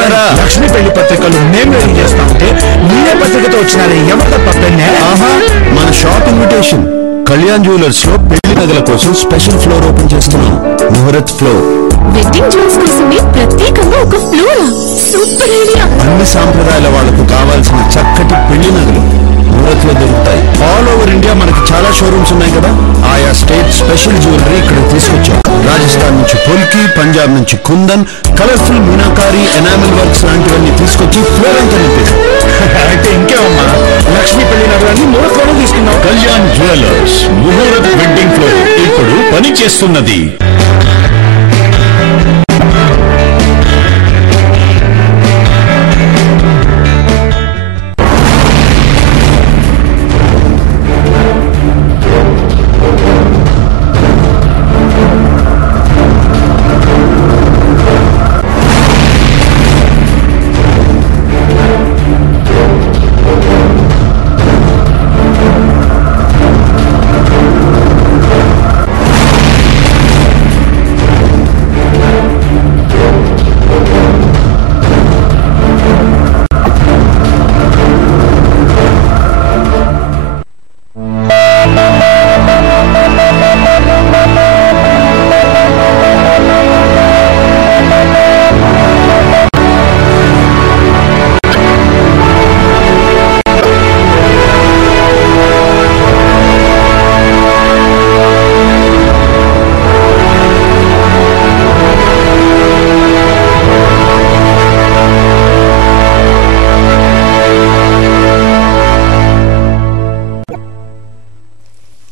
బాగున్నారా? లక్ష్మి పెళ్లి పత్రికలు మేము రిలీజ్ చేస్తా ఉంటే మీరే పత్రికతో వచ్చినారే, ఎవరు తప్ప పెన్నే? మన షాప్ ఇన్విటేషన్. కళ్యాణ్ జ్యువెలర్స్ లో పెళ్లి నగల కోసం స్పెషల్ ఫ్లోర్ ఓపెన్ చేస్తున్నాం. ముహూర్త్ ఫ్లోర్. వెడ్డింగ్ జ్యువెల్స్ కోసమే ప్రత్యేకంగా ఒక ఫ్లోర్. Super idea. అన్ని సాంప్రదాయాల వాళ్లకు కావాల్సిన చక్కటి పెళ్లి నగలు ముహూర్త్ లో దొరుకుతాయి. ఆల్ ఓవర్ ఇండియా మనకి చాలా షోరూమ్స్ ఉన్నాయి కదా, ఆయా స్టేట్ స్పెషల్ జ్యువెలరీ ఇక్కడ తీసుకొచ్చాం. రాజస్థాన్ నుంచి పొల్కి, పంజాబ్ నుంచి Kundan, colourful Meenakari, enamel works లాంటివన్నీ తీసుకొచ్చి ఫ్లోర్ అంతా నింపేది. అయితే ఇంకేమమ్మా, లక్ష్మి పెళ్లి నగరాన్ని ముహూర్తంలో తీసుకున్నాం. Kalyan jewellers muhurat wedding floor ఇప్పుడు పని చేస్తున్నది.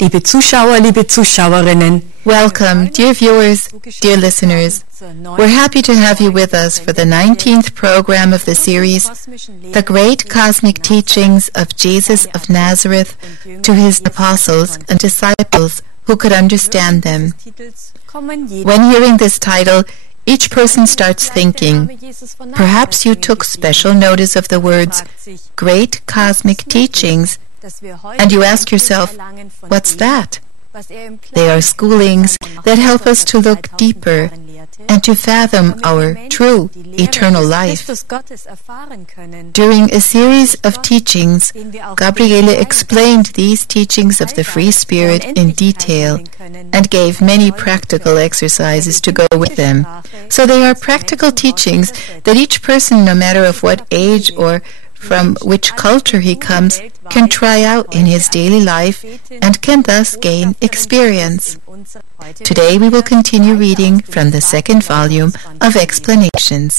Liebe Zuschauer, liebe Zuschauerinnen. Welcome, dear viewers, dear listeners. We're happy to have you with us for the 19th program of the series, The Great Cosmic Teachings of Jesus of Nazareth to His Apostles and Disciples who could understand them. When hearing this title, each person starts thinking. Perhaps you took special notice of the words, Great Cosmic Teachings, and you ask yourself, what's that? They are schoolings that help us to look deeper and to fathom our true eternal life. During a series of teachings, Gabriele explained these teachings of the Free Spirit in detail and gave many practical exercises to go with them. So they are practical teachings that each person, no matter of what age or from which culture he comes, can try out in his daily life and can thus gain experience. Today we will continue reading from the second volume of Explanations.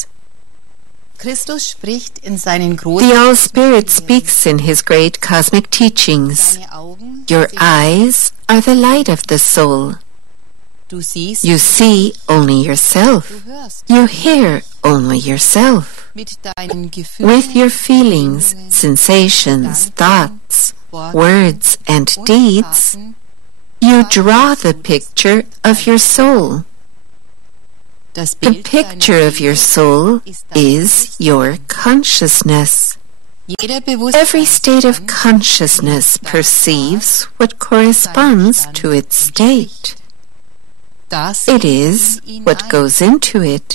The All Spirit speaks in His great cosmic teachings. Your eyes are the light of the soul. You see only yourself. You hear only yourself. With your feelings, sensations, thoughts, words, and deeds, you draw the picture of your soul. The picture of your soul is your consciousness. Every state of consciousness perceives what corresponds to its state. It is what goes into it.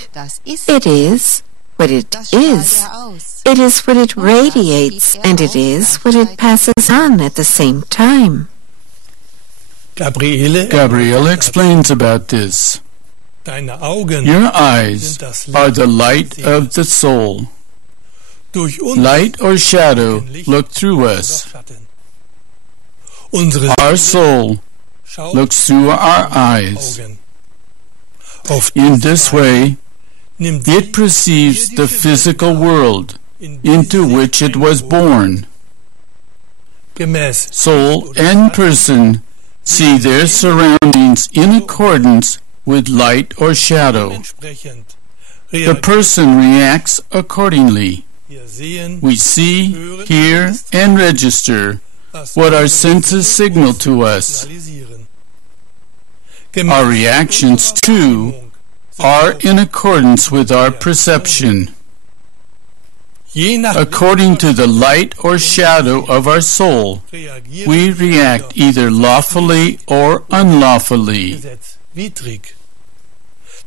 It is what it is. It is what it radiates, and it is what it passes on at the same time. Gabriele explains about this. Your eyes are the light of the soul. Light or shadow look through us. Our soul looks through our eyes. In this way, it perceives the physical world into which it was born. Soul and person see their surroundings in accordance with light or shadow. The person reacts accordingly. We see, hear, and register what our senses signal to us. Our reactions, too, are in accordance with our perception. According to the light or shadow of our soul, we react either lawfully or unlawfully.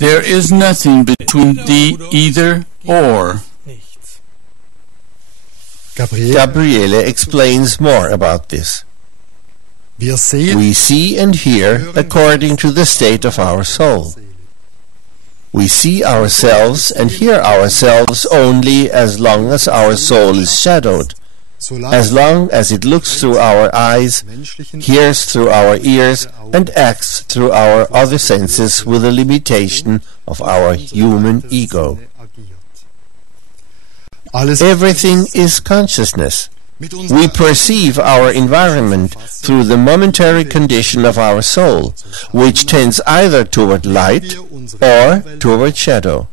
There is nothing between the either or. Gabriele explains more about this. We see and hear according to the state of our soul. We see ourselves and hear ourselves only as long as our soul is shadowed, as long as it looks through our eyes, hears through our ears, and acts through our other senses with the limitation of our human ego. Everything is consciousness. We perceive our environment through the momentary condition of our soul, which tends either toward light or toward shadow.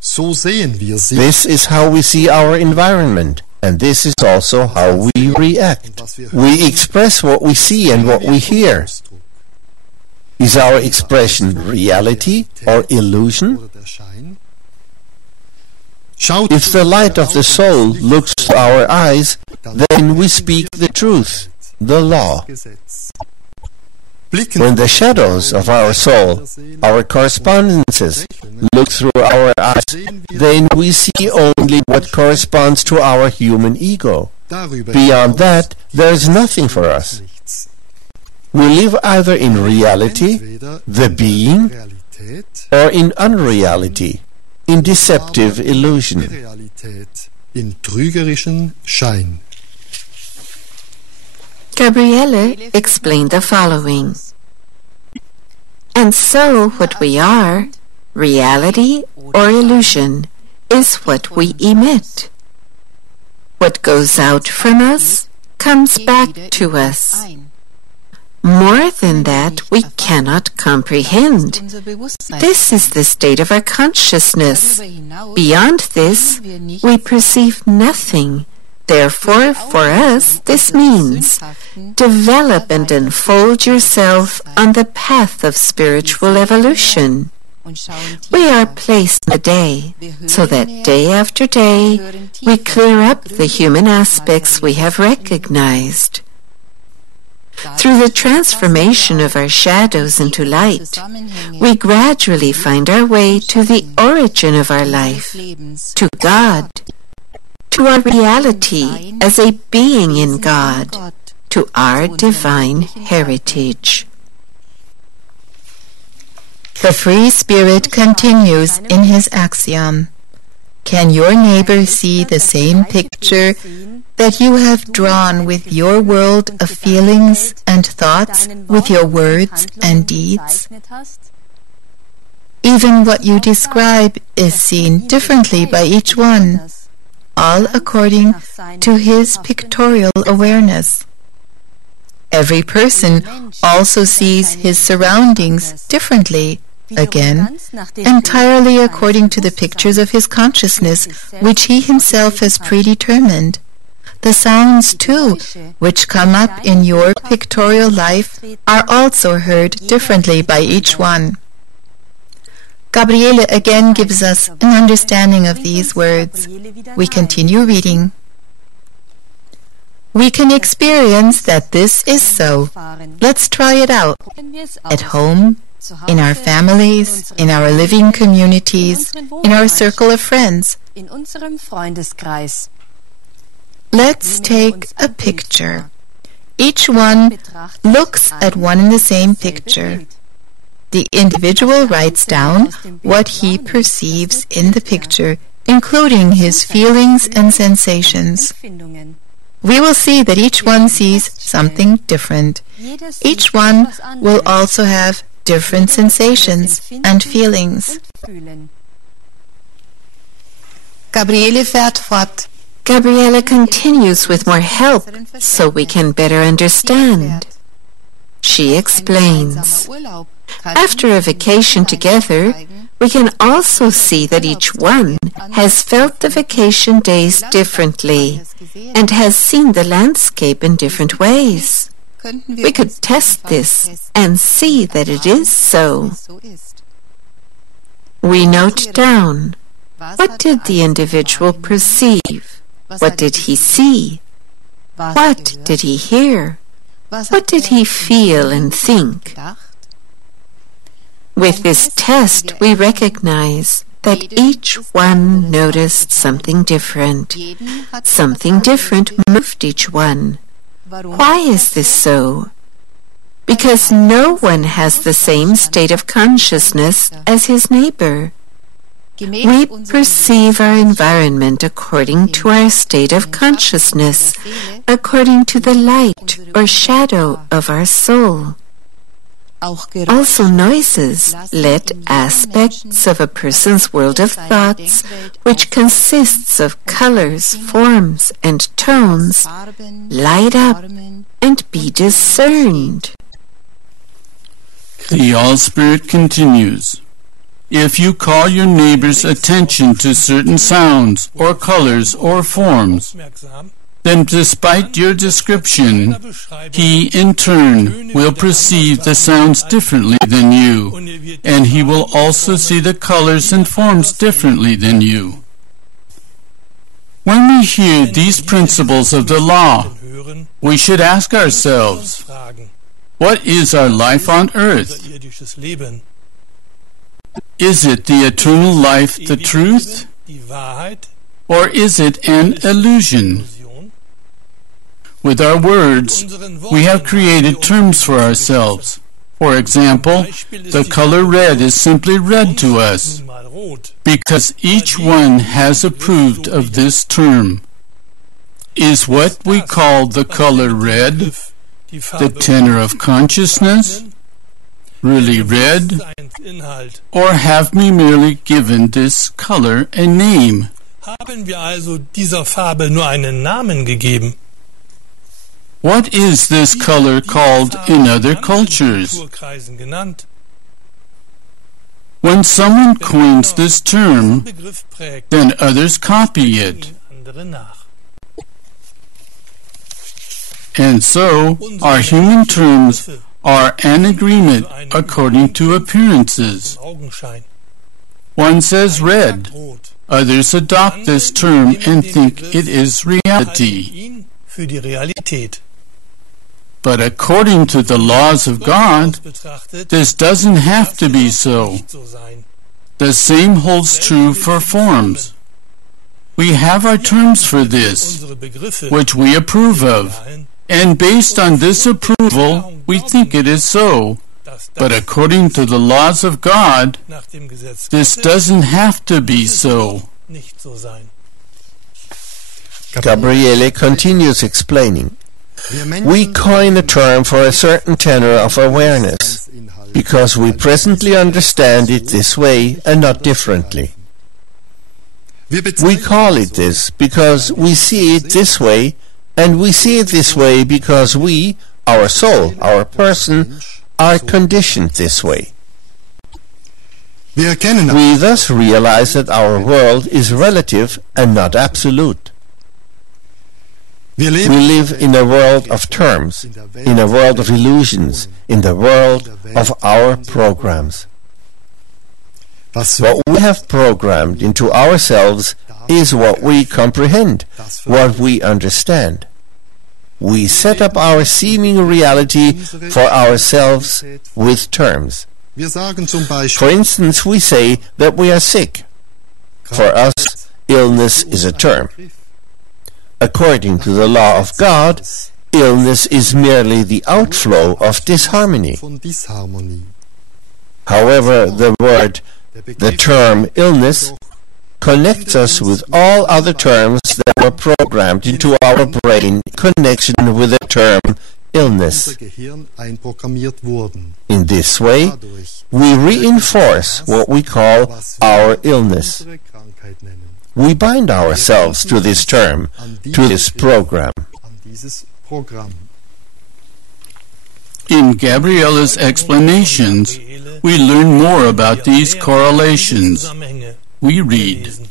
This is how we see our environment, and this is also how we react. We express what we see and what we hear. Is our expression reality or illusion? If the light of the soul looks to our eyes, then we speak the truth, the law. When the shadows of our soul, our correspondences, look through our eyes, then we see only what corresponds to our human ego. Beyond that, there is nothing for us. We live either in reality, the being, or in unreality, in deceptive illusion. Gabriele explained the following. And so what we are, reality or illusion, is what we emit. What goes out from us comes back to us. More than that, we cannot comprehend. This is the state of our consciousness. Beyond this, we perceive nothing. Therefore, for us, this means develop and unfold yourself on the path of spiritual evolution. We are placed in a day, so that day after day, we clear up the human aspects we have recognized. Through the transformation of our shadows into light, we gradually find our way to the origin of our life, to God, to our reality as a being in God, to our divine heritage. The free spirit continues in his axiom. Can your neighbor see the same picture that you have drawn with your world of feelings and thoughts, with your words and deeds? Even what you describe is seen differently by each one, all according to his pictorial awareness. Every person also sees his surroundings differently, again, entirely according to the pictures of his consciousness, which he himself has predetermined. The sounds, too, which come up in your pictorial life are also heard differently by each one. Gabriele again gives us an understanding of these words. We continue reading. We can experience that this is so. Let's try it out. At home, in our families, in our living communities, in our circle of friends. Let's take a picture. Each one looks at one and the same picture. The individual writes down what he perceives in the picture, including his feelings and sensations. We will see that each one sees something different. Each one will also have different sensations and feelings. Gabriele fährt fort. Gabriele continues with more help so we can better understand. She explains. After a vacation together, we can also see that each one has felt the vacation days differently and has seen the landscape in different ways. We could test this and see that it is so. We note down, what did the individual perceive? What did he see? What did he hear? What did he feel and think? With this test, we recognize that each one noticed something different. Something different moved each one. Why is this so? Because no one has the same state of consciousness as his neighbor. We perceive our environment according to our state of consciousness, according to the light or shadow of our soul. Also noises let aspects of a person's world of thoughts, which consists of colors, forms, and tones, light up and be discerned. The All-Spirit continues. If you call your neighbor's attention to certain sounds or colors or forms, then despite your description, he in turn will perceive the sounds differently than you, and he will also see the colors and forms differently than you. When we hear these principles of the law, we should ask ourselves, what is our life on earth? Is it the eternal life, the truth? Or is it an illusion? With our words, we have created terms for ourselves. For example, the color red is simply red to us, because each one has approved of this term. Is what we call the color red the tenor of consciousness, really red, or have we merely given this color a name? Haben wir also dieser Farbe nur einen Namen gegeben? What is this color called in other cultures? When someone coins this term, then others copy it. And so, our human terms are an agreement according to appearances. One says red. Others adopt this term and think it is reality. But according to the laws of God, this doesn't have to be so. The same holds true for forms. We have our terms for this, which we approve of, and based on this approval, we think it is so. But according to the laws of God, this doesn't have to be so. Gabriele continues explaining. We coin a term for a certain tenor of awareness, because we presently understand it this way and not differently. We call it this because we see it this way, and we see it this way because we, our soul, our person, are conditioned this way. We thus realize that our world is relative and not absolute. We live in a world of terms, in a world of illusions, in the world of our programs. What we have programmed into ourselves is what we comprehend, what we understand. We set up our seeming reality for ourselves with terms. For instance, we say that we are sick. For us, illness is a term. According to the law of God, illness is merely the outflow of disharmony. However, the term illness connects us with all other terms that were programmed into our brain in connection with the term illness. In this way, we reinforce what we call our illness. We bind ourselves to this term, to this program. In Gabriela's explanations, we learn more about these correlations. We read,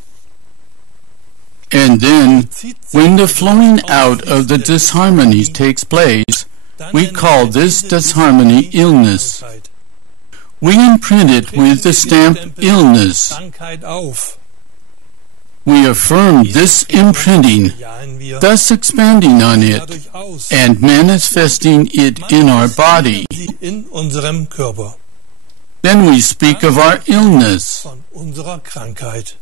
and then, when the flowing out of the disharmonies takes place, we call this disharmony illness. We imprint it with the stamp illness. We affirm this imprinting, thus expanding on it and manifesting it in our body. Then we speak of our illness. unserer Krankheit.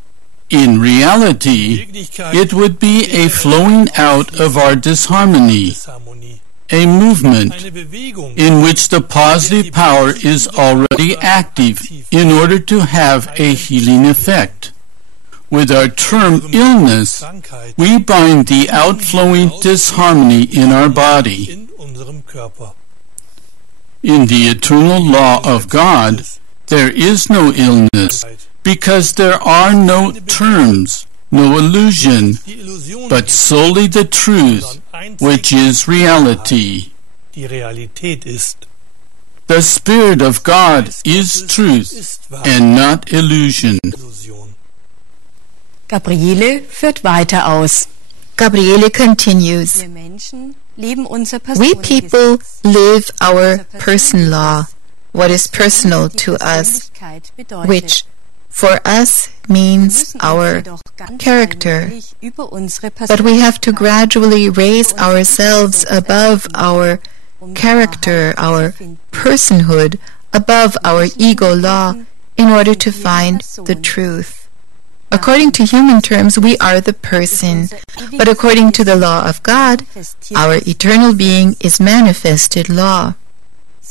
In reality, it would be a flowing out of our disharmony, a movement in which the positive power is already active in order to have a healing effect. With our term illness, we bind the outflowing disharmony in our body. In the eternal law of God, there is no illness, because there are no terms, no illusion, but solely the truth, which is reality. The Spirit of God is truth and not illusion. Gabriele führt weiter aus. Gabriele continues. We people live our person law, what is personal to us, which for us means our character. But we have to gradually raise ourselves above our character, our personhood, above our ego law, in order to find the truth. According to human terms, we are the person, but according to the law of God, our eternal being is manifested law.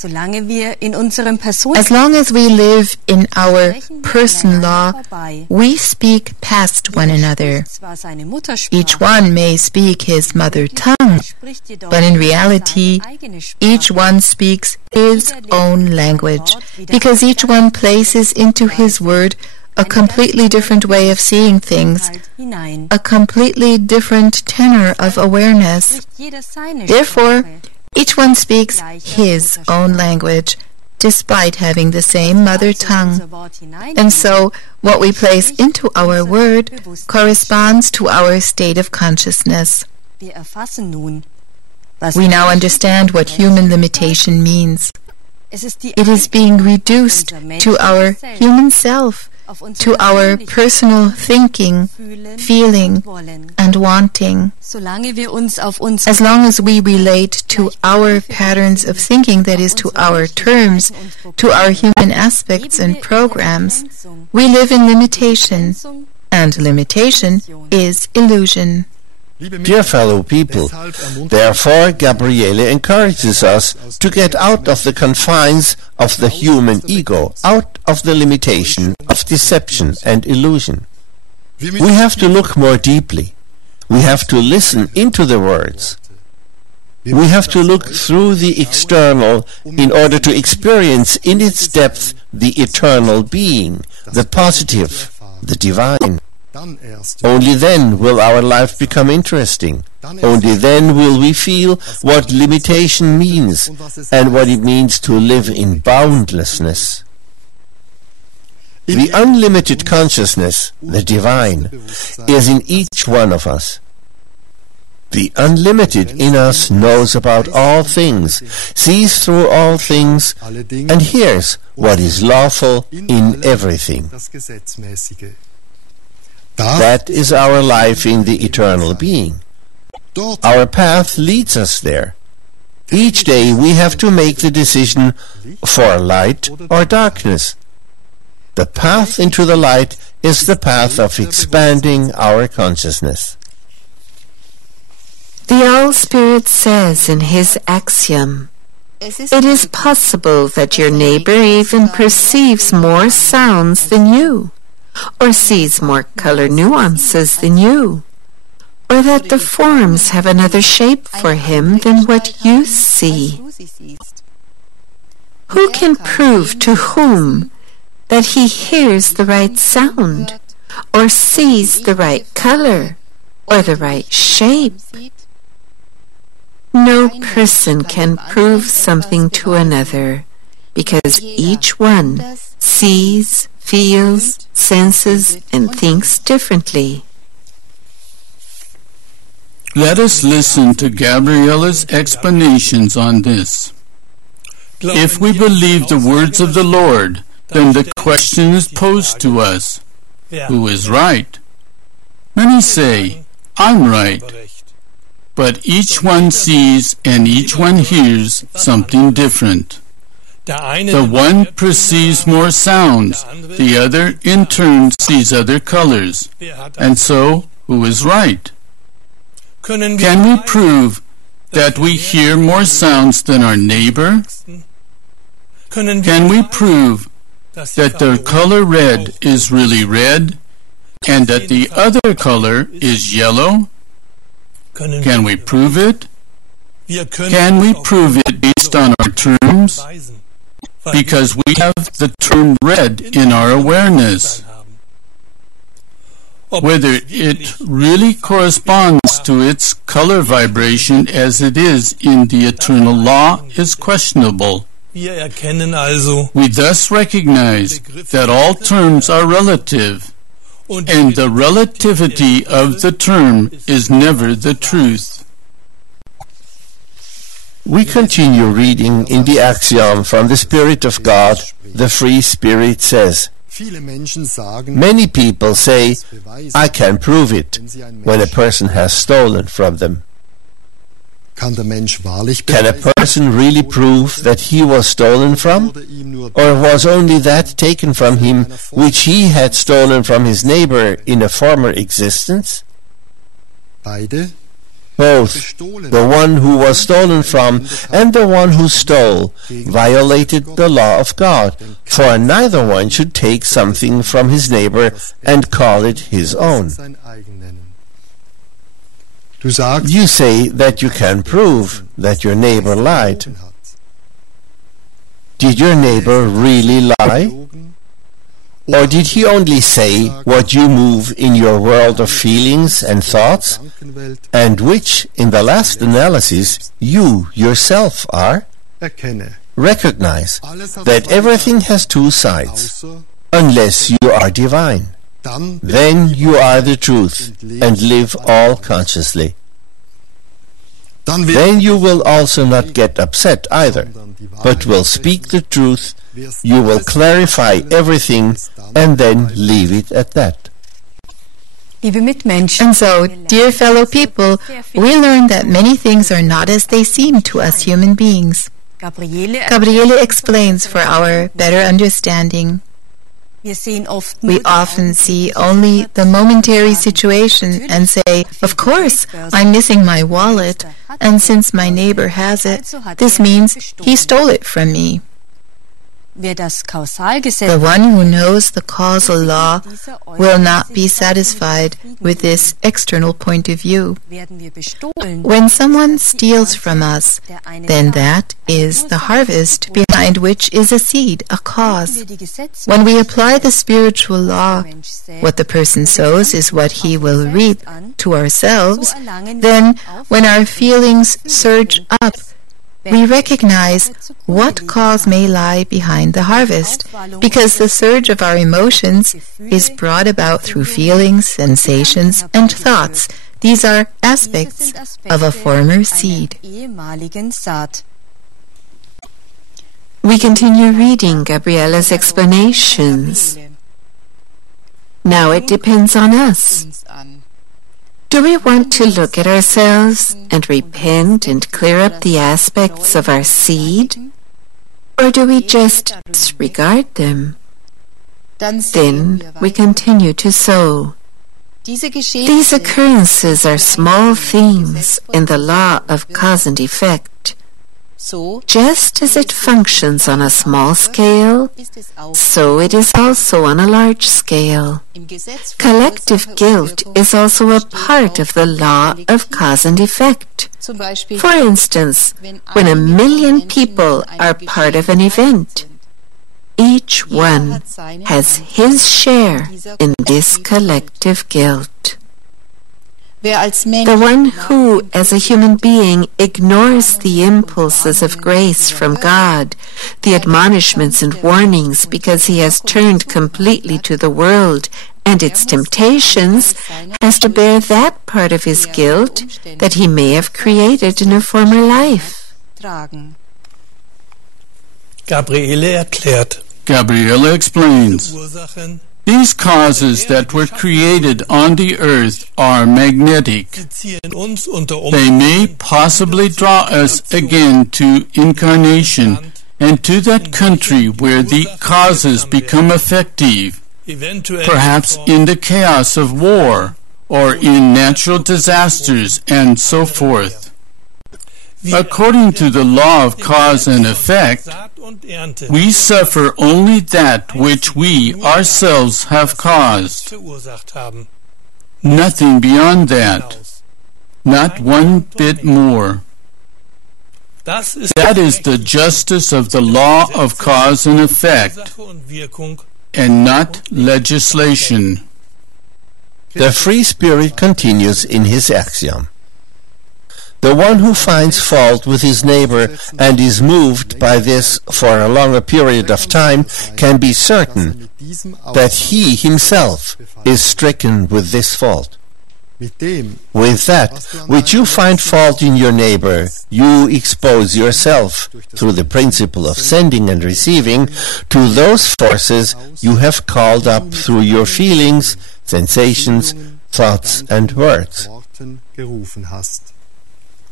As long as we live in our person law, we speak past one another. Each one may speak his mother tongue, but in reality, each one speaks his own language, because each one places into his word a completely different way of seeing things, a completely different tenor of awareness. Therefore, each one speaks his own language, despite having the same mother tongue. And so, what we place into our word corresponds to our state of consciousness. We now understand what human limitation means. It is being reduced to our human self, to our personal thinking, feeling, and wanting. As long as we relate to our patterns of thinking, that is, to our terms, to our human aspects and programs, we live in limitation, and limitation is illusion. Dear fellow people, therefore Gabriele encourages us to get out of the confines of the human ego, out of the limitation of deception and illusion. We have to look more deeply. We have to listen into the words. We have to look through the external in order to experience in its depth the eternal being, the positive, the divine. Only then will our life become interesting. Only then will we feel what limitation means and what it means to live in boundlessness. The unlimited consciousness, the divine, is in each one of us. The unlimited in us knows about all things, sees through all things, and hears what is lawful in everything. That is our life in the eternal being. Our path leads us there. Each day we have to make the decision for light or darkness. The path into the light is the path of expanding our consciousness. The All-Spirit says in his axiom, "It is possible that your neighbor even perceives more sounds than you, or sees more color nuances than you, or that the forms have another shape for him than what you see. Who can prove to whom that he hears the right sound, or sees the right color, or the right shape? No person can prove something to another, because each one sees, feels, senses, and thinks differently." Let us listen to Gabriele's explanations on this. If we believe the words of the Lord, then the question is posed to us, who is right? Many say, "I'm right." But each one sees and each one hears something different. The one perceives more sounds, the other in turn sees other colors. And so, who is right? Can we prove that we hear more sounds than our neighbor? Can we prove that the color red is really red and that the other color is yellow? Can we prove it? Can we prove it based on our terms? Because we have the term red in our awareness. Whether it really corresponds to its color vibration as it is in the eternal law is questionable. We thus recognize that all terms are relative, and the relativity of the term is never the truth. We continue reading in the axiom from the Spirit of God. The Free Spirit says, many people say, I can prove it, when a person has stolen from them. Can a person really prove that he was stolen from? Or was only that taken from him which he had stolen from his neighbor in a former existence? Both the one who was stolen from and the one who stole violated the law of God, for neither one should take something from his neighbor and call it his own. You say that you can prove that your neighbor lied. Did your neighbor really lie? Or did he only say what you move in your world of feelings and thoughts, and which, in the last analysis, you yourself are? Recognize that everything has two sides, unless you are divine. Then you are the truth, and live all consciously. Then you will also not get upset either, but will speak the truth. You will clarify everything and then leave it at that. And so, dear fellow people, we learn that many things are not as they seem to us human beings. Gabriele explains for our better understanding. We often see only the momentary situation and say, of course, I'm missing my wallet, and since my neighbor has it, this means he stole it from me. The one who knows the causal law will not be satisfied with this external point of view. When someone steals from us, then that is the harvest behind which is a seed, a cause. When we apply the spiritual law, what the person sows is what he will reap to ourselves, then when our feelings surge up, we recognize what cause may lie behind the harvest, because the surge of our emotions is brought about through feelings, sensations, and thoughts. These are aspects of a former seed. We continue reading Gabriela's explanations. Now it depends on us. Do we want to look at ourselves and repent and clear up the aspects of our seed? Or do we just disregard them? Then we continue to sow. These occurrences are small things in the law of cause and effect. Just as it functions on a small scale, so it is also on a large scale. Collective guilt is also a part of the law of cause and effect. For instance, when 1 million people are part of an event, each one has his share in this collective guilt. The one who, as a human being, ignores the impulses of grace from God, the admonishments and warnings, because he has turned completely to the world and its temptations, has to bear that part of his guilt that he may have created in a former life. Gabriele explains. These causes that were created on the earth are magnetic. They may possibly draw us again to incarnation and to that country where the causes become effective, perhaps in the chaos of war or in natural disasters and so forth. According to the law of cause and effect, we suffer only that which we ourselves have caused. Nothing beyond that. Not one bit more. That is the justice of the law of cause and effect, and not legislation. The free spirit continues in his axiom. The one who finds fault with his neighbor and is moved by this for a longer period of time can be certain that he himself is stricken with this fault. With that which you find fault in your neighbor, you expose yourself, through the principle of sending and receiving, to those forces you have called up through your feelings, sensations, thoughts, and words.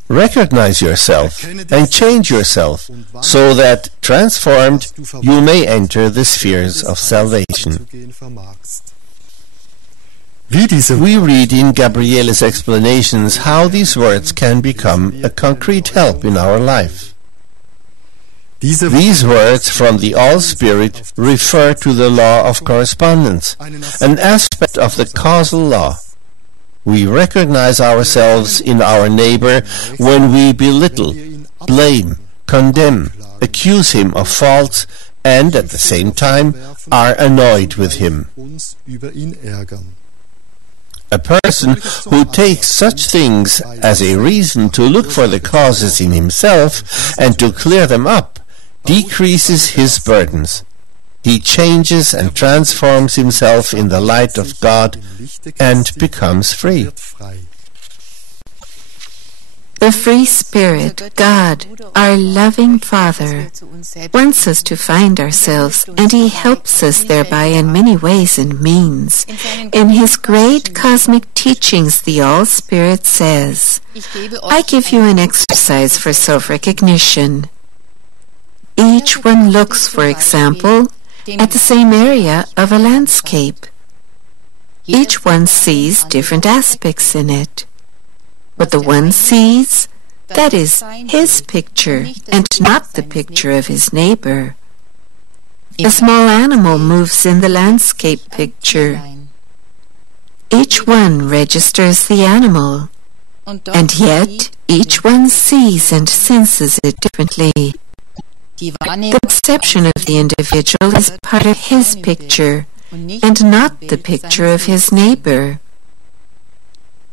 Recognize yourself and change yourself, so that, transformed, you may enter the spheres of salvation. We read in Gabriele's explanations how these words can become a concrete help in our life. These words from the All-Spirit refer to the law of correspondence, an aspect of the causal law. We recognize ourselves in our neighbor when we belittle, blame, condemn, accuse him of faults, and at the same time are annoyed with him. A person who takes such things as a reason to look for the causes in himself and to clear them up decreases his burdens. He changes and transforms himself in the light of God and becomes free. The free spirit, God, our loving Father, wants us to find ourselves, and He helps us thereby in many ways and means. In His great cosmic teachings, the All-Spirit says, I give you an exercise for self-recognition. Each one looks, for example, at the same area of a landscape. Each one sees different aspects in it. What the one sees, that is his picture, and not the picture of his neighbor. A small animal moves in the landscape picture. Each one registers the animal, and yet each one sees and senses it differently. The perception of the individual is part of his picture, and not the picture of his neighbor.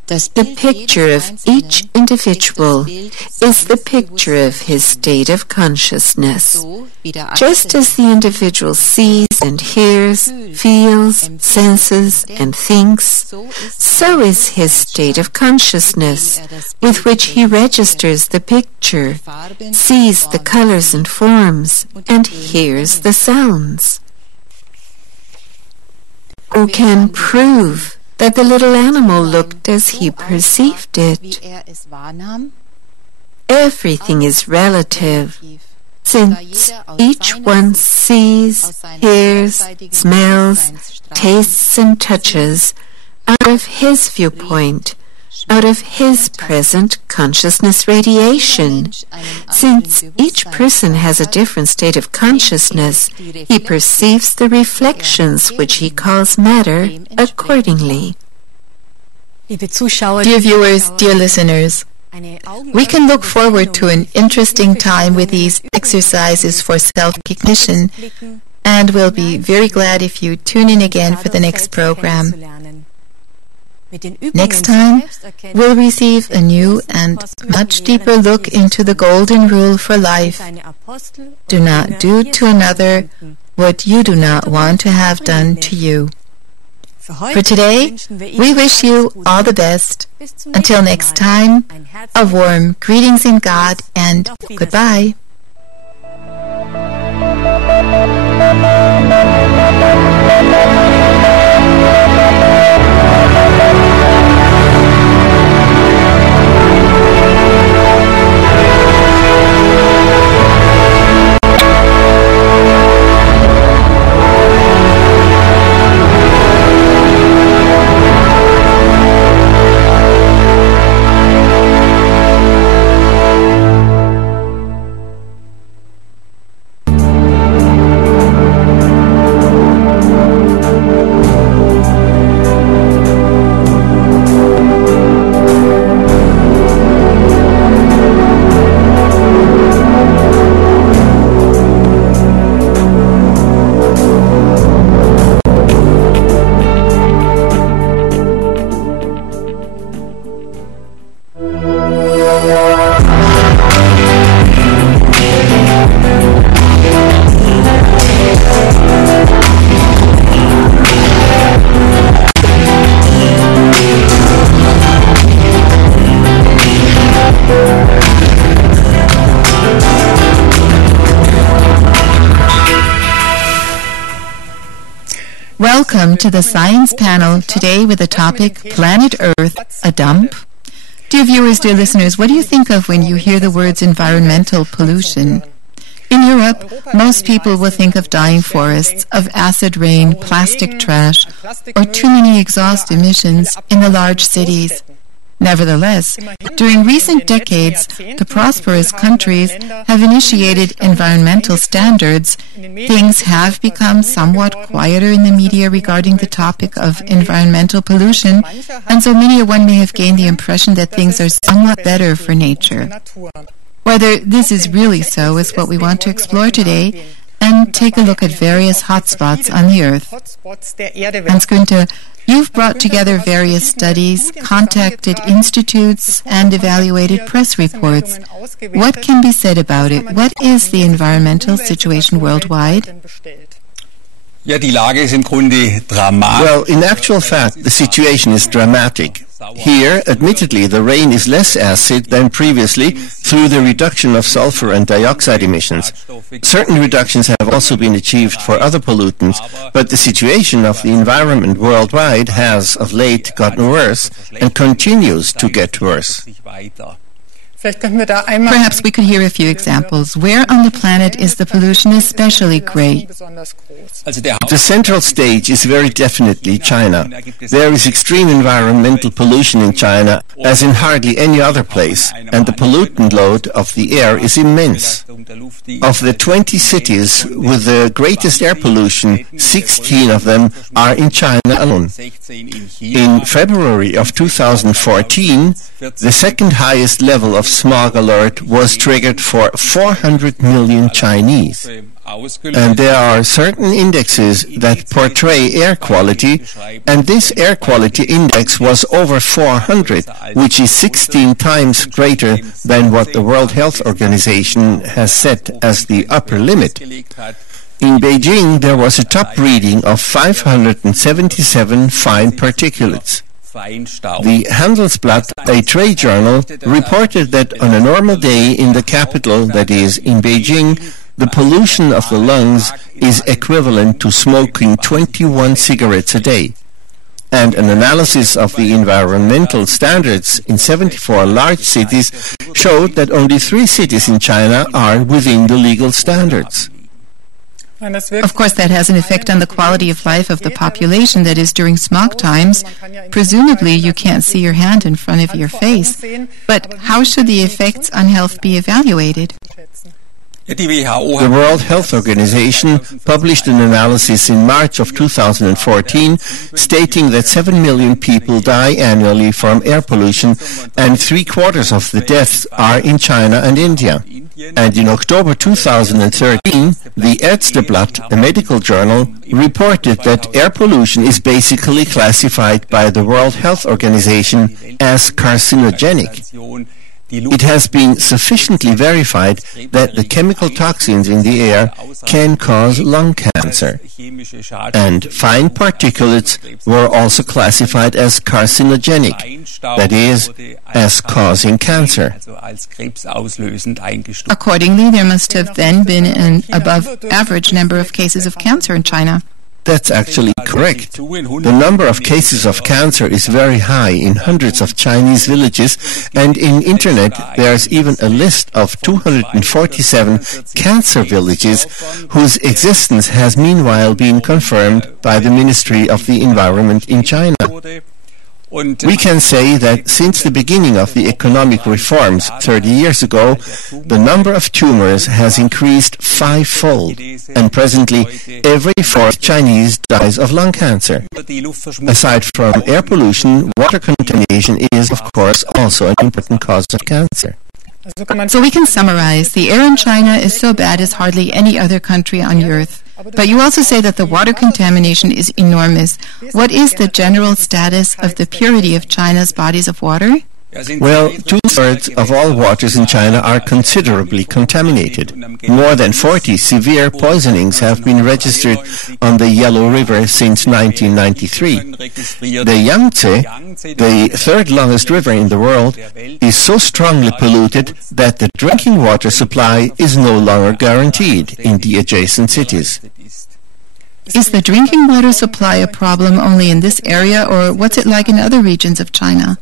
The picture of each individual is the picture of his state of consciousness. Just as the individual sees and hears, feels, senses, and thinks, so is his state of consciousness, with which he registers the picture, sees the colors and forms, and hears the sounds. Who can prove that the little animal looked as he perceived it? Everything is relative, since each one sees, hears, smells, tastes, and touches out of his viewpoint, out of his present consciousness radiation. Since each person has a different state of consciousness, he perceives the reflections which he calls matter accordingly. Dear viewers, dear listeners, we can look forward to an interesting time with these exercises for self-recognition, and we'll be very glad if you tune in again for the next program. Next time, we'll receive a new and much deeper look into the golden rule for life. Do not do to another what you do not want to have done to you. For today, we wish you all the best. Until next time, a warm greetings in God and goodbye. to the Science Panel today with the topic Planet Earth, a Dump. Dear viewers, dear listeners, what do you think of when you hear the words environmental pollution? In Europe, most people will think of dying forests, of acid rain, plastic trash, or too many exhaust emissions in the large cities. Nevertheless, during recent decades, the prosperous countries have initiated environmental standards. Things have become somewhat quieter in the media regarding the topic of environmental pollution, and so many a one may have gained the impression that things are somewhat better for nature. Whether this is really so is what we want to explore today and take a look at various hotspots on the Earth. Hans Günther, you've brought together various studies, contacted institutes, and evaluated press reports. What can be said about it? What is the environmental situation worldwide? Well, in actual fact, the situation is dramatic. Here, admittedly, the rain is less acid than previously through the reduction of sulfur and dioxide emissions. Certain reductions have also been achieved for other pollutants, but the situation of the environment worldwide has, of late, gotten worse and continues to get worse. Perhaps we could hear a few examples. Where on the planet is the pollution especially great? The central stage is very definitely China. There is extreme environmental pollution in China, as in hardly any other place, and the pollutant load of the air is immense. Of the 20 cities with the greatest air pollution, 16 of them are in China alone. In February of 2014, the second highest level of smog alert was triggered for 400 million Chinese. And there are certain indexes that portray air quality, and this air quality index was over 400, which is 16 times greater than what the World Health Organization has set as the upper limit. In Beijing, there was a top reading of 577 fine particulates. The Handelsblatt, a trade journal, reported that on a normal day in the capital, that is, in Beijing, the pollution of the lungs is equivalent to smoking 21 cigarettes a day. And an analysis of the environmental standards in 74 large cities showed that only 3 cities in China are within the legal standards. Of course, that has an effect on the quality of life of the population. That is, during smog times, presumably you can't see your hand in front of your face. But how should the effects on health be evaluated? The World Health Organization published an analysis in March of 2014 stating that 7 million people die annually from air pollution and 3/4 of the deaths are in China and India. And in October 2013, the Ärzteblatt, a medical journal, reported that air pollution is basically classified by the World Health Organization as carcinogenic. It has been sufficiently verified that the chemical toxins in the air can cause lung cancer. And fine particulates were also classified as carcinogenic, that is, as causing cancer. Accordingly, there must have then been an above-average number of cases of cancer in China. That's actually correct. The number of cases of cancer is very high in hundreds of Chinese villages, and in internet there's even a list of 247 cancer villages whose existence has meanwhile been confirmed by the Ministry of the Environment in China. We can say that since the beginning of the economic reforms 30 years ago, the number of tumors has increased 5-fold, and presently every 4th Chinese dies of lung cancer. Aside from air pollution, water contamination is, of course, also an important cause of cancer. So we can summarize, the air in China is so bad as hardly any other country on earth. But you also say that the water contamination is enormous. What is the general status of the purity of China's bodies of water? Well, 2/3 of all waters in China are considerably contaminated. More than 40 severe poisonings have been registered on the Yellow River since 1993. The Yangtze, the 3rd longest river in the world, is so strongly polluted that the drinking water supply is no longer guaranteed in the adjacent cities. Is the drinking water supply a problem only in this area, or what's it like in other regions of China?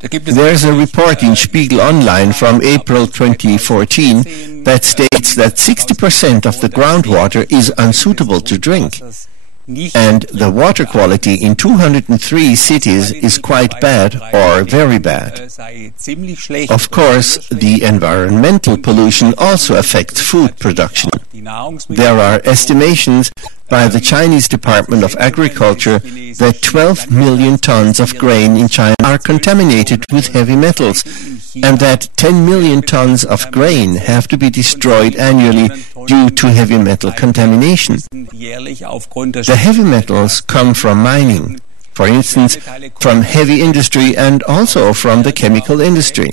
There's a report in Spiegel Online from April 2014 that states that 60% of the groundwater is unsuitable to drink, and the water quality in 203 cities is quite bad or very bad. Of course, the environmental pollution also affects food production. There are estimations by the Chinese Department of Agriculture that 12 million tons of grain in China are contaminated with heavy metals, and that 10 million tons of grain have to be destroyed annually due to heavy metal contamination. The heavy metals come from mining, for instance, from heavy industry and also from the chemical industry.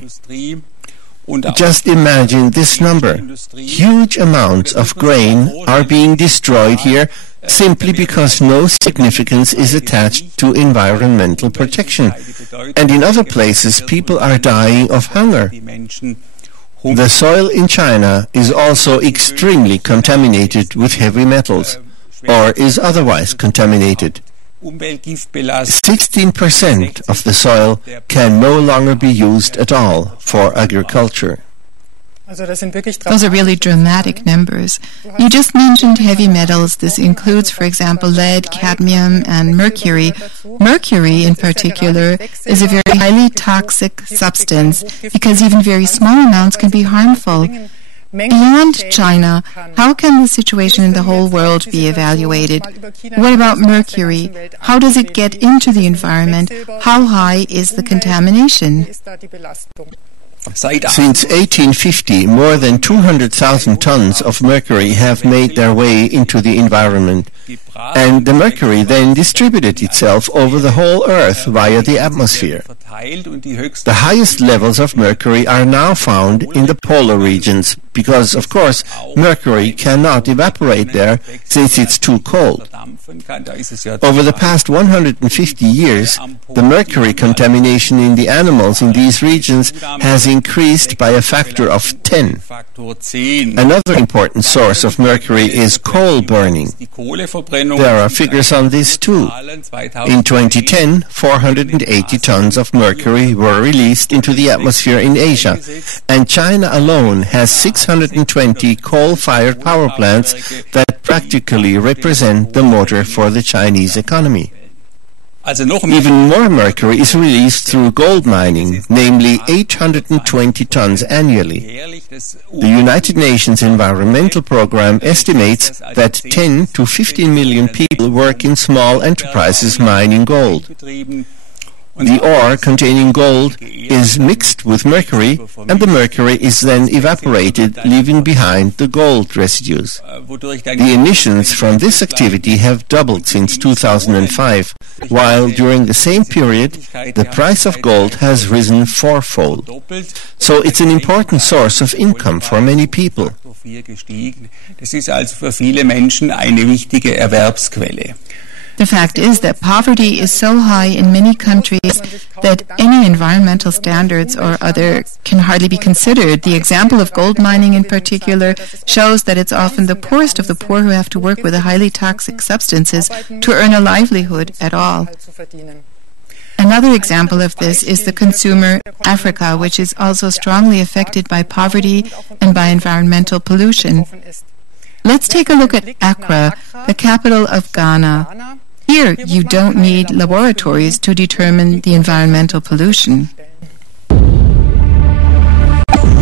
Just imagine this number. Huge amounts of grain are being destroyed here simply because no significance is attached to environmental protection. And in other places, people are dying of hunger. The soil in China is also extremely contaminated with heavy metals, or is otherwise contaminated. 16% of the soil can no longer be used at all for agriculture. Those are really dramatic numbers. You just mentioned heavy metals. This includes, for example, lead, cadmium, and mercury. Mercury, in particular, is a very highly toxic substance because even very small amounts can be harmful. Beyond China, how can the situation in the whole world be evaluated? What about mercury? How does it get into the environment? How high is the contamination? Since 1850, more than 200,000 tons of mercury have made their way into the environment, and the mercury then distributed itself over the whole Earth via the atmosphere. The highest levels of mercury are now found in the polar regions, because, of course, mercury cannot evaporate there since it's too cold. Over the past 150 years, the mercury contamination in the animals in these regions has increased by a factor of 10. Another important source of mercury is coal burning. There are figures on this too. In 2010, 480 tons of mercury were released into the atmosphere in Asia, and China alone has 620 coal-fired power plants that practically represent the motor for the Chinese economy. Even more mercury is released through gold mining, namely 820 tons annually. The United Nations Environmental Programme estimates that 10 to 15 million people work in small enterprises mining gold. The ore containing gold is mixed with mercury, and the mercury is then evaporated, leaving behind the gold residues. The emissions from this activity have doubled since 2005, while during the same period the price of gold has risen fourfold. So it's an important source of income for many people. The fact is that poverty is so high in many countries that any environmental standards or other can hardly be considered. The example of gold mining in particular shows that it's often the poorest of the poor who have to work with the highly toxic substances to earn a livelihood at all. Another example of this is the consumer Africa, which is also strongly affected by poverty and by environmental pollution. Let's take a look at Accra, the capital of Ghana. Here, you don't need laboratories to determine the environmental pollution.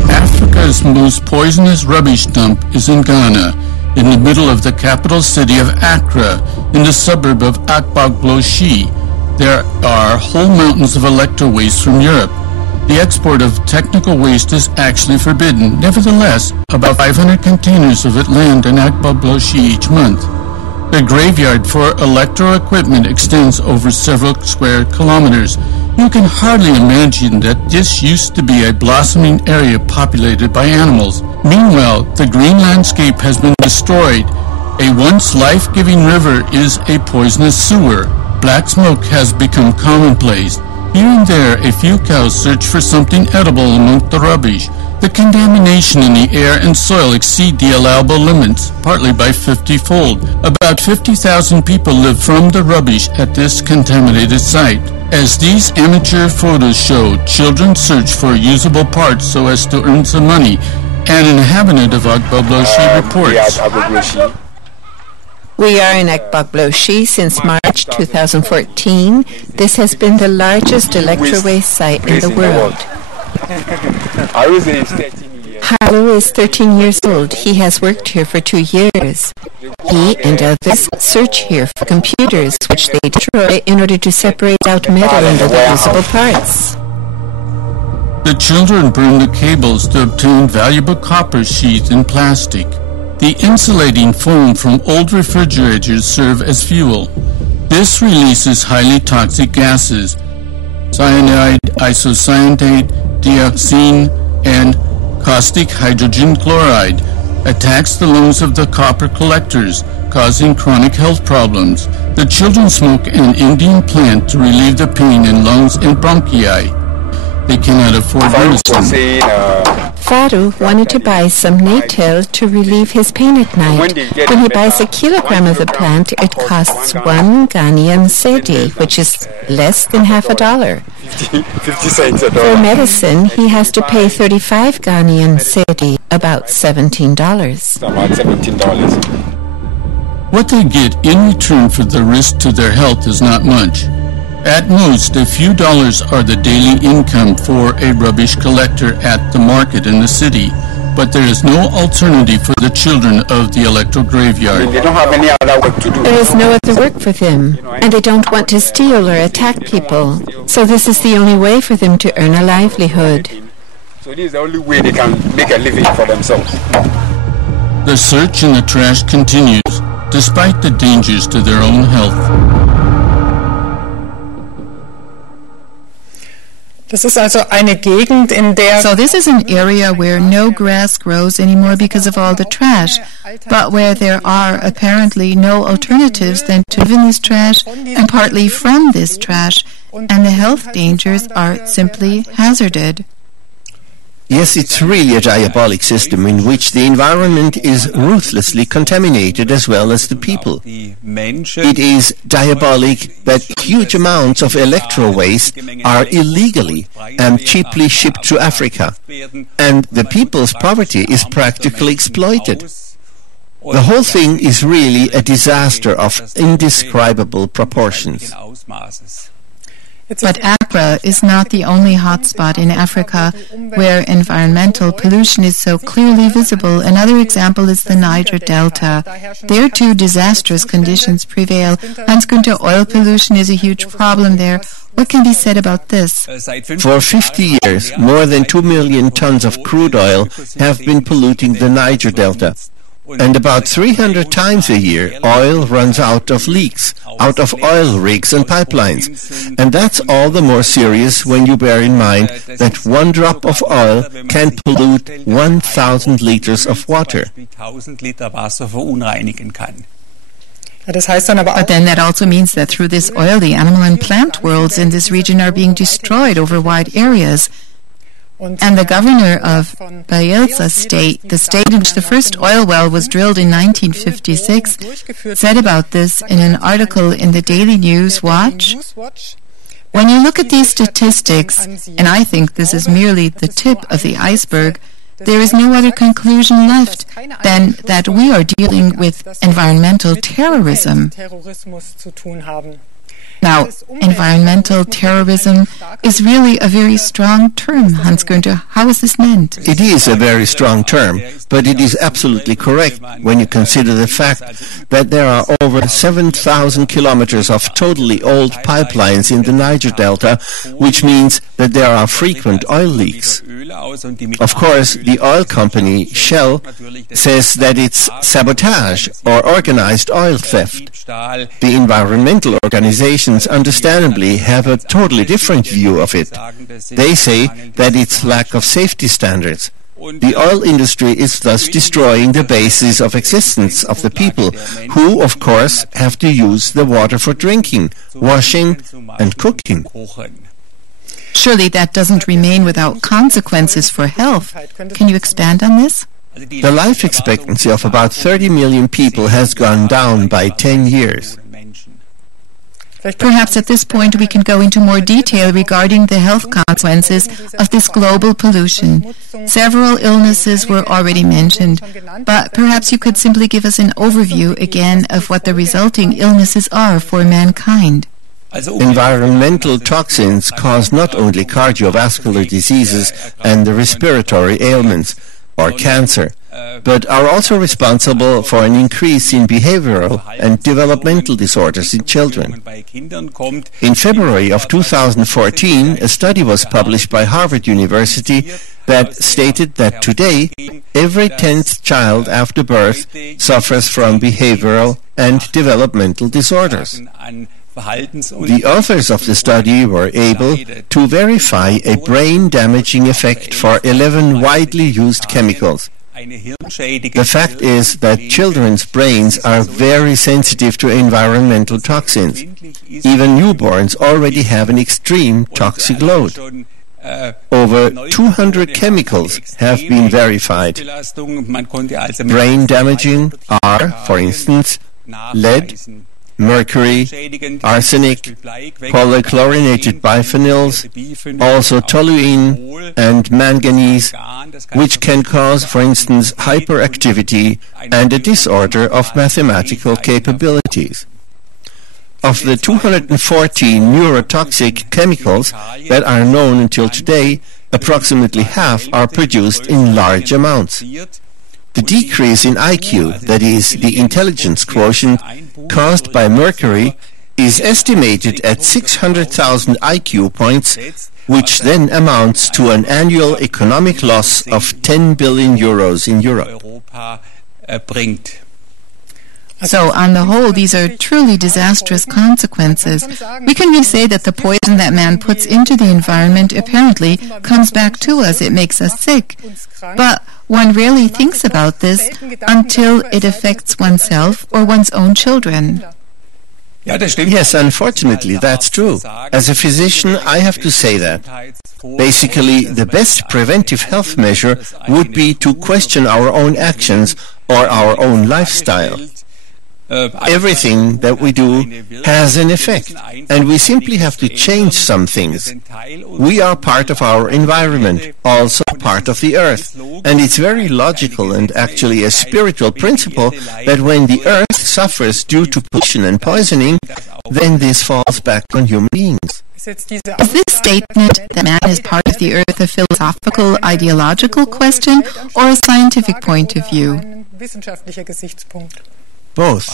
Africa's most poisonous rubbish dump is in Ghana, in the middle of the capital city of Accra, in the suburb of Akpabloshie. There are whole mountains of electro waste from Europe. The export of technical waste is actually forbidden. Nevertheless, about 500 containers of it land in Akpabloshie each month. The graveyard for electro equipment extends over several square kilometers. You can hardly imagine that this used to be a blossoming area populated by animals. Meanwhile, the green landscape has been destroyed. A once life-giving river is a poisonous sewer. Black smoke has become commonplace. Here and there, a few cows search for something edible among the rubbish. The contamination in the air and soil exceed the allowable limits, partly by 50-fold. About 50,000 people live from the rubbish at this contaminated site. As these amateur photos show, children search for usable parts so as to earn some money. An inhabitant of Agbabloshi reports. We are in Agbabloshi since March 2014. This has been the largest electro-waste site in the world. Haru is 13 years old. He has worked here for 2 years. He and others search here for computers, which they destroy in order to separate out metal and other usable parts. The children burn the cables to obtain valuable copper sheets and plastic. The insulating foam from old refrigerators serve as fuel. This releases highly toxic gases, cyanide, isocyanate, dioxin, and caustic hydrogen chloride, attacks the lungs of the copper collectors, causing chronic health problems. The children smoke an Indian plant to relieve the pain in lungs and bronchi. They cannot afford medicine. Faru wanted to buy some natal to relieve his pain at night. When he buys a kilogram of the plant, it costs 1 Ghanaian cedi, which is less than half a dollar. 50 cents a dollar. For medicine, he has to pay 35 Ghanaian cedi, about $17. About $17. What they get in return for the risk to their health is not much. At most, a few dollars are the daily income for a rubbish collector at the market in the city, but there is no alternative for the children of the electro graveyard. They don't have any other work to do. There is no other work for them, and they don't want to steal or attack people, so this is the only way for them to earn a livelihood. So this is the only way they can make a living for themselves. The search in the trash continues, despite the dangers to their own health. So this is an area where no grass grows anymore because of all the trash, but where there are apparently no alternatives than to live in this trash and partly from this trash, and the health dangers are simply hazarded. Yes, it's really a diabolic system in which the environment is ruthlessly contaminated as well as the people. It is diabolic that huge amounts of electro-waste are illegally and cheaply shipped to Africa, and the people's poverty is practically exploited. The whole thing is really a disaster of indescribable proportions. But Accra is not the only hotspot in Africa where environmental pollution is so clearly visible. Another example is the Niger Delta. There too disastrous conditions prevail. Hans-Günther, oil pollution is a huge problem there. What can be said about this? For 50 years, more than 2 million tons of crude oil have been polluting the Niger Delta. And about 300 times a year, oil runs out of leaks, out of oil rigs and pipelines. And that's all the more serious when you bear in mind that one drop of oil can pollute 1,000 liters of water. But then that also means that through this oil, the animal and plant worlds in this region are being destroyed over wide areas. And the governor of Bayelsa State, the state in which the first oil well was drilled in 1956, said about this in an article in the Daily News Watch. When you look at these statistics, and I think this is merely the tip of the iceberg, there is no other conclusion left than that we are dealing with environmental terrorism. Now, environmental terrorism is really a very strong term, Hans-Günther. How is this meant? It is a very strong term, but it is absolutely correct when you consider the fact that there are over 7,000 kilometers of totally old pipelines in the Niger Delta, which means that there are frequent oil leaks. Of course, the oil company Shell says that it's sabotage or organized oil theft. The environmental organizations understandably have a totally different view of it. They say that it's lack of safety standards. The oil industry is thus destroying the basis of existence of the people, who, of course, have to use the water for drinking, washing, and cooking. Surely that doesn't remain without consequences for health. Can you expand on this? The life expectancy of about 30 million people has gone down by 10 years. Perhaps at this point we can go into more detail regarding the health consequences of this global pollution. Several illnesses were already mentioned, but perhaps you could simply give us an overview again of what the resulting illnesses are for mankind. Environmental toxins cause not only cardiovascular diseases and the respiratory ailments or cancer, but are also responsible for an increase in behavioral and developmental disorders in children. In February of 2014, a study was published by Harvard University that stated that today, every 10th child after birth suffers from behavioral and developmental disorders. The authors of the study were able to verify a brain-damaging effect for 11 widely used chemicals. The fact is that children's brains are very sensitive to environmental toxins. Even newborns already have an extreme toxic load. Over 200 chemicals have been verified. Brain-damaging are, for instance, lead, mercury, arsenic, polychlorinated biphenyls, also toluene and manganese, which can cause, for instance, hyperactivity and a disorder of mathematical capabilities. Of the 214 neurotoxic chemicals that are known until today, approximately half are produced in large amounts. The decrease in IQ, that is, the intelligence quotient, caused by mercury is estimated at 600,000 IQ points, which then amounts to an annual economic loss of 10 billion euros in Europe. So, on the whole, these are truly disastrous consequences. We can really say that the poison that man puts into the environment apparently comes back to us. It makes us sick. But one rarely thinks about this until it affects oneself or one's own children. Yes, unfortunately, that's true. As a physician, I have to say that. Basically, the best preventive health measure would be to question our own actions or our own lifestyle. Everything that we do has an effect, and we simply have to change some things. We are part of our environment, also part of the earth, and it's very logical and actually a spiritual principle that when the earth suffers due to pollution and poisoning, then this falls back on human beings. Is this statement that man is part of the earth a philosophical, ideological question or a scientific point of view? Both.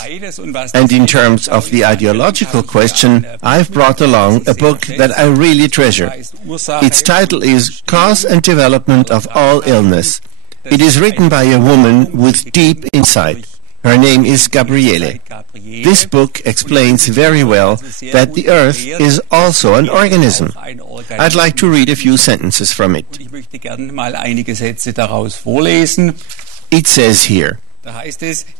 And in terms of the ideological question, I've brought along a book that I really treasure. Its title is Cause and Development of All Illness. It is written by a woman with deep insight. Her name is Gabriele. This book explains very well that the earth is also an organism. I'd like to read a few sentences from it. It says here,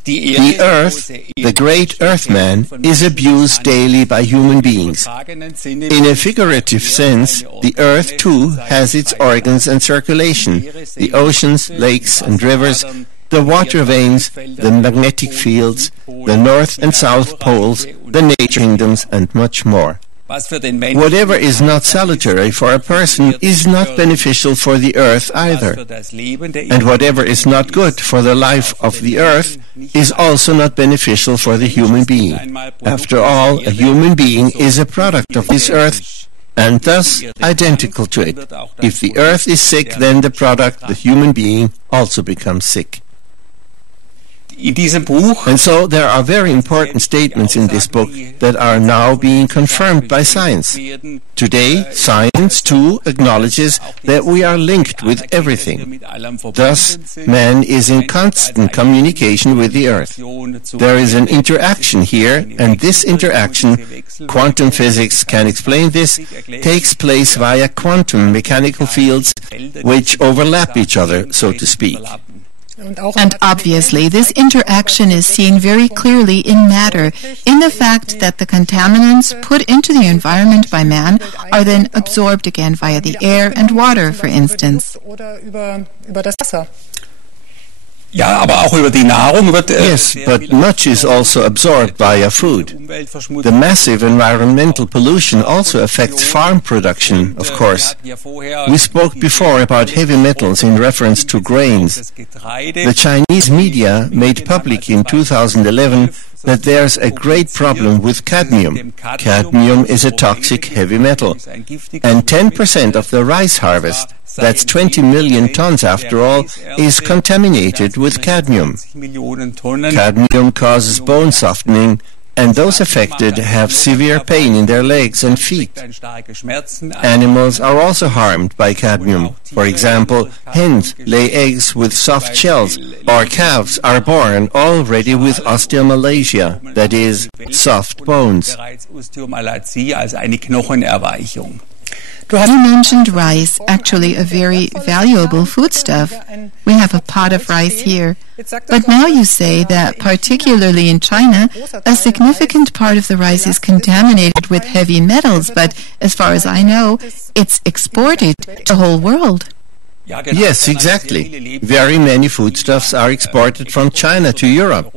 the earth, the great earthman, is abused daily by human beings. In a figurative sense, the earth too has its organs and circulation, the oceans, lakes and rivers, the water veins, the magnetic fields, the north and south poles, the nature kingdoms and much more. Whatever is not salutary for a person is not beneficial for the earth either. And whatever is not good for the life of the earth is also not beneficial for the human being. After all, a human being is a product of this earth and thus identical to it. If the earth is sick, then the product, the human being, also becomes sick. And so there are very important statements in this book that are now being confirmed by science. Today, science too acknowledges that we are linked with everything. Thus, man is in constant communication with the earth. There is an interaction here, and this interaction, quantum physics can explain this, takes place via quantum mechanical fields which overlap each other, so to speak. And obviously, this interaction is seen very clearly in matter, in the fact that the contaminants put into the environment by man are then absorbed again via the air and water, for instance. Yes, but much is also absorbed via food. The massive environmental pollution also affects farm production, of course. We spoke before about heavy metals in reference to grains. The Chinese media made public in 2011 that there's a great problem with cadmium. Cadmium is a toxic heavy metal. And 10% of the rice harvest, that's 20 million tons after all, is contaminated with cadmium. Cadmium causes bone softening, and those affected have severe pain in their legs and feet. Animals are also harmed by cadmium. For example, hens lay eggs with soft shells, or calves are born already with osteomalacia, that is, soft bones. You mentioned rice, actually a very valuable foodstuff. We have a pot of rice here. But now you say that, particularly in China, a significant part of the rice is contaminated with heavy metals, but as far as I know, it's exported to the whole world. Yes, exactly. Very many foodstuffs are exported from China to Europe.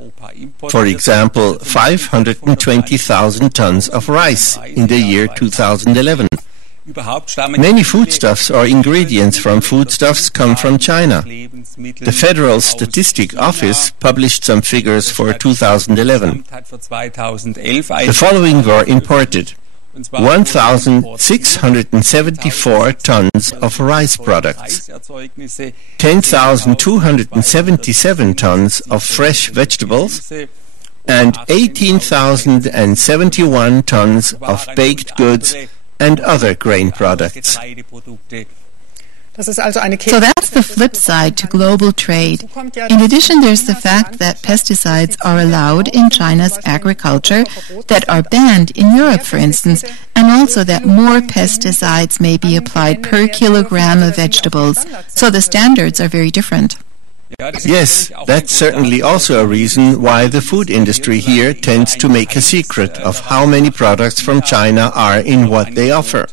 For example, 520,000 tons of rice in the year 2011. Many foodstuffs or ingredients from foodstuffs come from China. The Federal Statistic Office published some figures for 2011. The following were imported: 1,674 tons of rice products, 10,277 tons of fresh vegetables, and 18,071 tons of baked goods and other grain products. So that's the flip side to global trade. In addition, there's the fact that pesticides are allowed in China's agriculture that are banned in Europe, for instance, and also that more pesticides may be applied per kilogram of vegetables. So the standards are very different. Yes, that's certainly also a reason why the food industry here tends to make a secret of how many products from China are in what they offer.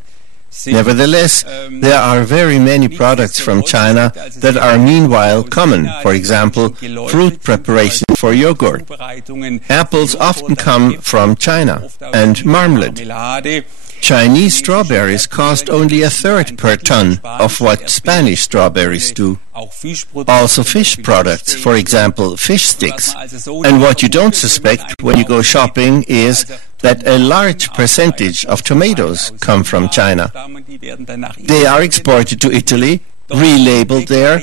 Nevertheless, there are very many products from China that are meanwhile common. For example, fruit preparation for yogurt. Apples often come from China, and marmalade. Chinese strawberries cost only a third per ton of what Spanish strawberries do. Also fish products, for example, fish sticks. And what you don't suspect when you go shopping is that a large percentage of tomatoes come from China. They are exported to Italy, relabeled there,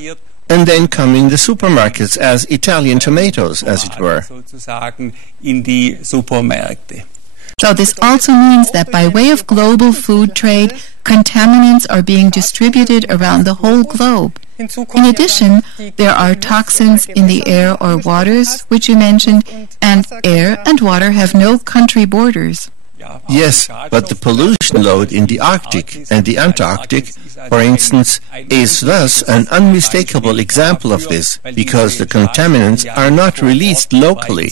and then come in the supermarkets as Italian tomatoes, as it were. So this also means that by way of global food trade, contaminants are being distributed around the whole globe. In addition, there are toxins in the air or waters, which you mentioned, and air and water have no country borders. Yes, but the pollution load in the Arctic and the Antarctic, for instance, is thus an unmistakable example of this, because the contaminants are not released locally.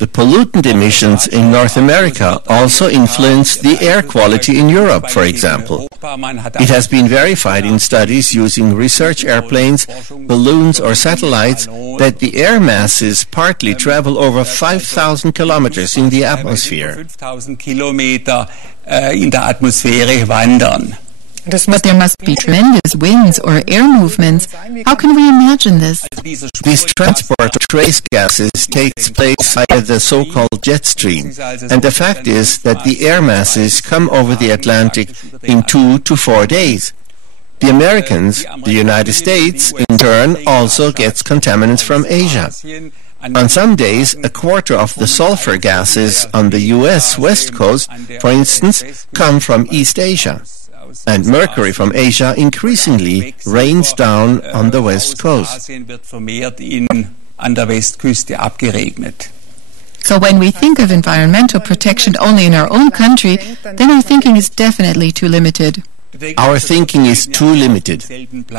The pollutant emissions in North America also influence the air quality in Europe, for example. It has been verified in studies using research airplanes, balloons or satellites that the air masses partly travel over 5,000 kilometers in the atmosphere. But there must be tremendous winds or air movements. How can we imagine this? This transport of trace gases takes place via the so-called jet stream. And the fact is that the air masses come over the Atlantic in 2 to 4 days. The Americans, the United States, in turn, also gets contaminants from Asia. On some days, a quarter of the sulfur gases on the U.S. West Coast, for instance, come from East Asia. And mercury from Asia increasingly rains down on the West Coast. So when we think of environmental protection only in our own country, then our thinking is definitely too limited. Our thinking is too limited,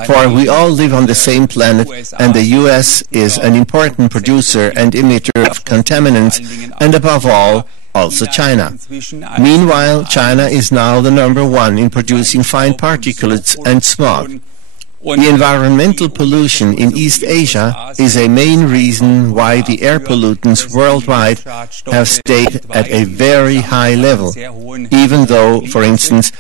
for we all live on the same planet, and the US is an important producer and emitter of contaminants, and above all, also China. Meanwhile, China is now the #1 in producing fine particulates and smog. The environmental pollution in East Asia is a main reason why the air pollutants worldwide have stayed at a very high level, even though, for instance,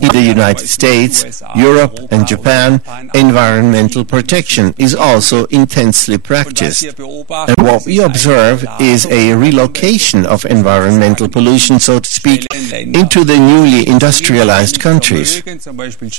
in the United States, Europe and Japan, environmental protection is also intensely practiced. And what we observe is a relocation of environmental pollution, so to speak, into the newly industrialized countries.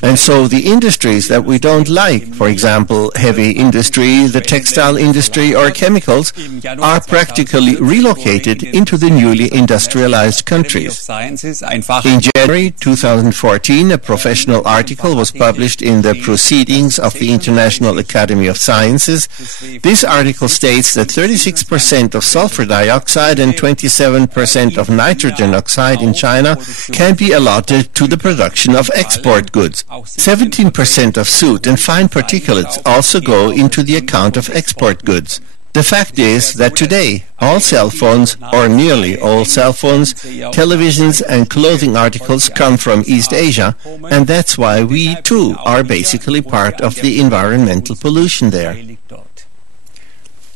And so the industries that we don't like, for example, heavy industry, the textile industry or chemicals, are practically relocated into the newly industrialized countries. In January 2014, a professional article was published in the Proceedings of the International Academy of Sciences. This article states that 36% of sulfur dioxide and 27% of nitrogen oxide in China can be allotted to the production of export goods. 17% of soot and fine particulates also go into the account of export goods. The fact is that today, all cell phones, or nearly all cell phones, televisions and clothing articles come from East Asia, and that's why we too are basically part of the environmental pollution there.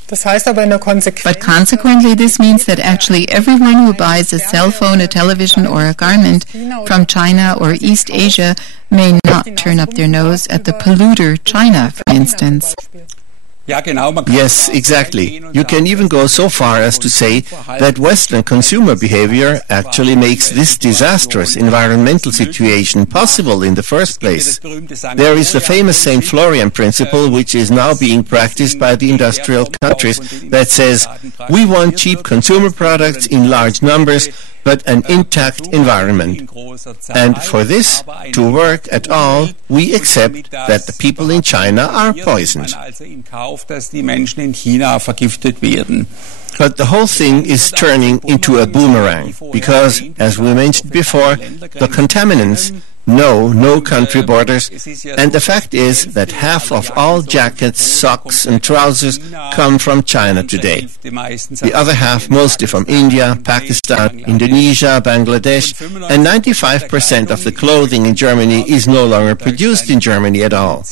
But consequently, this means that actually everyone who buys a cell phone, a television, or a garment from China or East Asia may not turn up their nose at the polluter China, for instance. Yes, exactly. You can even go so far as to say that Western consumer behavior actually makes this disastrous environmental situation possible in the first place. There is the famous St. Florian principle, which is now being practiced by the industrial countries, that says, we want cheap consumer products in large numbers, but an intact environment. And for this to work at all, we accept that the people in China are poisoned. But the whole thing is turning into a boomerang, because, as we mentioned before, the contaminants know no country borders, and the fact is that half of all jackets, socks and trousers come from China today. The other half mostly from India, Pakistan, Indonesia, Bangladesh, and 95% of the clothing in Germany is no longer produced in Germany at all.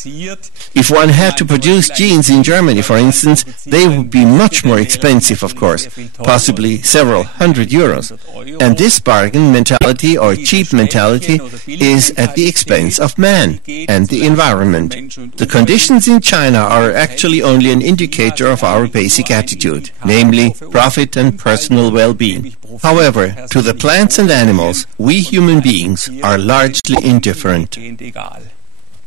If one had to produce jeans in Germany, for instance, they would be much more expensive, of course, possibly several hundred euros. And this bargain mentality or cheap mentality is at the expense of man and the environment. The conditions in China are actually only an indicator of our basic attitude, namely profit and personal well-being. However, to the plants and animals, we human beings are largely indifferent.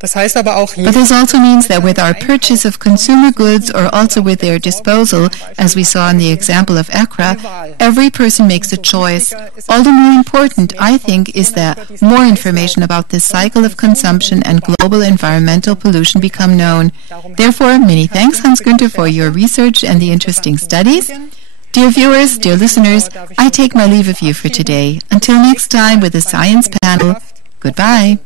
But this also means that with our purchase of consumer goods or also with their disposal, as we saw in the example of Accra, every person makes a choice. All the more important, I think, is that more information about this cycle of consumption and global environmental pollution become known. Therefore, many thanks, Hans-Günther, for your research and the interesting studies. Dear viewers, dear listeners, I take my leave of you for today. Until next time with the Science Panel, goodbye.